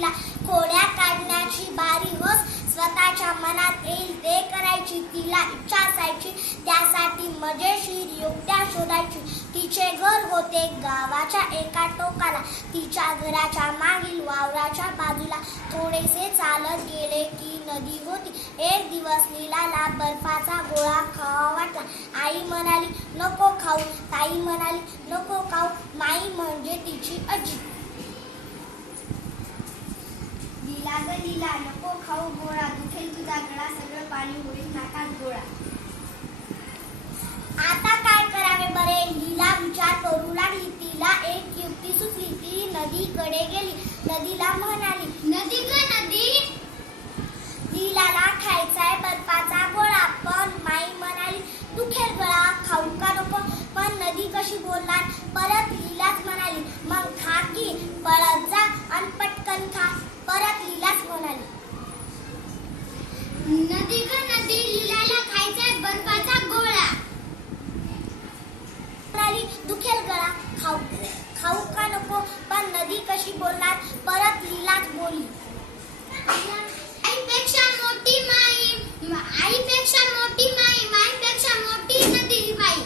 तिला खोड्या काढण्याची बारी होस स्वतःच्या मनात येईल ते करायची तिला इच्छा असायची त्यासाठी मजेशीर युक्त्या शोधायची तिचे घर होते गावाच्या एका टोकाला तिच्या घराच्या मागील वावराच्या बाजूला थोडेसे चालत गेले की नदी होती एक दिवस लीलाला बर्फाचा गोळा खावा वाटला आई म्हणाली नको खाऊ ताई म्हणाली नको खाऊ माई म्हणजे तिची आजी लीला ग लीला नको खाऊ गोळा दुखेल तुझा गळा सगळं पाणी होईल नाकात गोळा आता काय करावे बरे लीला विचार करू लागली तिला एक युक्ती सुचली ती नदीकडे गेली नदीला म्हणाली नदी ग नदी लीलाला खायचाय बर्फाचा गोळा पण माई म्हणाली दुखेल गळा खाऊ का नको पण नदी कशी बोलणार परत लीलाच म्हणाली मग खा की पळत जा आणि पटकन खा परत लीलाच म्हणाली नदी ग नदी लीलाला खायचाय बर्फाचा गोळा म्हणाली दुखेल गळा खाऊ का नको पण नदी कशी बोलणार परत लीलाच बोलली आईपेक्षा मोठी माई आईपेक्षा मोठी माई माईपेक्षा मोठी नदी बाई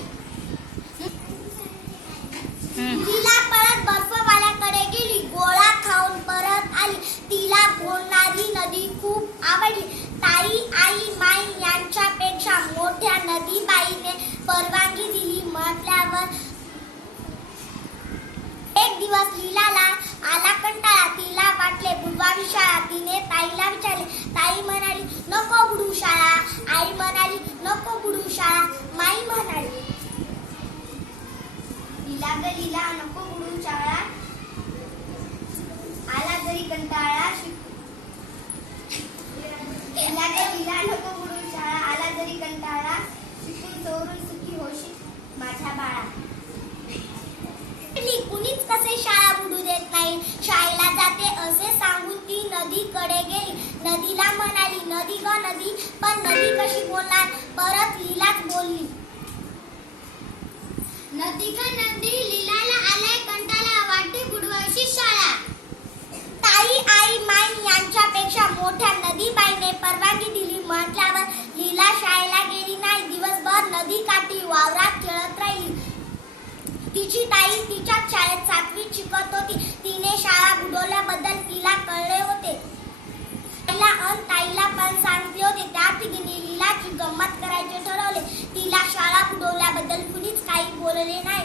लीला परत बर्फवाल्याकडे गेली गोळा खाऊन परत आली तिला बोलणारी नदी खूप आवडली ताई आई माई यांच्यापेक्षा मोठ्या नदीबाईने परवानगी दिली म्हटल्यावर एक दिवस लीलाला आला कंटाळा तिला वाटले बुडवावी शाळा तिने ताईला विचारले ताई म्हणाली नको बुडू शाळा आई म्हणाली नको बुडू शाळा माई म्हणाली लीला ग लीला नको बुडू शाळा आला घरी कंटाळा लीला ग लीला नको बुडू शाळा आला घरी कंटाळा शिकून चोरून सुखी होशील माझ्या बाळा कुणीच कसे शाळा बुडू देत नाही शाळेला जाते असे सांगून ती नदीकडे गेली नदीला म्हणाली नदी ग नदी पण नदी कशी बोलणार परत लीलाच बोलली नदी ग नदी लीलाला आलाय कंटाळा वाटे बुडवायची शाळा ताई आई माई यांच्यापेक्षा मोठ्या नदीबाईने परवानगी दिली म्हटल्यावर लीला शाळेला गेली नाही दिवसभर नदी काठी वावरात खेळत राहिली तिची ताई तिच्या शाळेत 7वीत शिकत होती तिने शाळा बुडवल्याबद्दल तिला कळले होते ताईला अन ताईला पण सांगितले होते त्या तिघींनी लीलाची गंमत करायचे ठरवले तिला शाळा बुडवल्याबद्दल कुणीच काही बोलले नाही